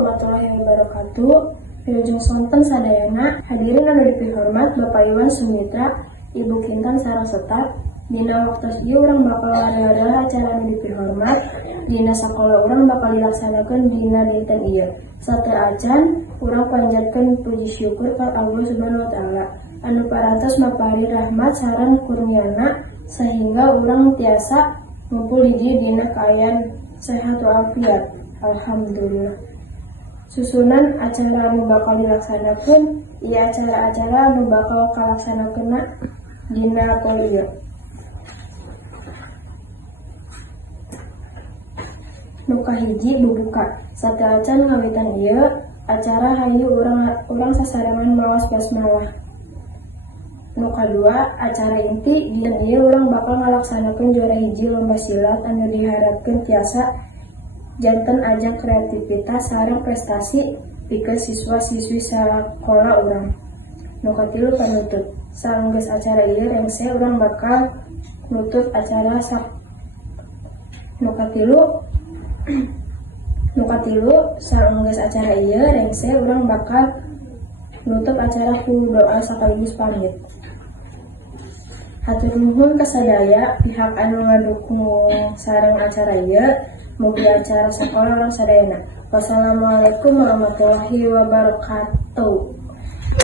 warahmatullahi wabarakatuh. Wilujeng sonten sadayana hadirin anu dipihormat Bapak Iwan Sumitra, Ibu Kintan Saraseta. Dina waktos ieu urang bakal ngadalah acara anu dipihormat dina sakola urang bakal dilaksanakeun dina dinten ieu. Sateraacan urang panjatkeun puji syukur ka Allah Subhanahu wa taala anu parantos mapari rahmat sareng kurniana sehingga urang tiasa ngumpul di dieu dina kaayaan sehat walafiat. Alhamdulillah. Susunan acara anu bakal dilaksanakeun ieu acara-acara anu bakal kalaksanakeunna dina poe ieu. Nu kahiji bubuka. Sateraacan ngawitan ieu acara hayu urang sasarangan maos basmalah. Nu kadua acara inti dina ieu urang bakal ngalaksanakeun juara hiji lomba silat anu diharapkeun tiasa janten ajang kreativitas sareng prestasi pikeun siswa-siswi sakola urang. Nu katilu panutup. Saenggeus acara ieu rengse urang bakal nutup acara saenggeus acara ieu rengse urang bakal nutup acara ku doa sakaligus pamit. Hatur nuhun kasadaya pihak anu ngadukung sareng acara ieu. Mugi acara sakola urang sadayana. Wassalamualaikum warahmatullahi wabarakatuh.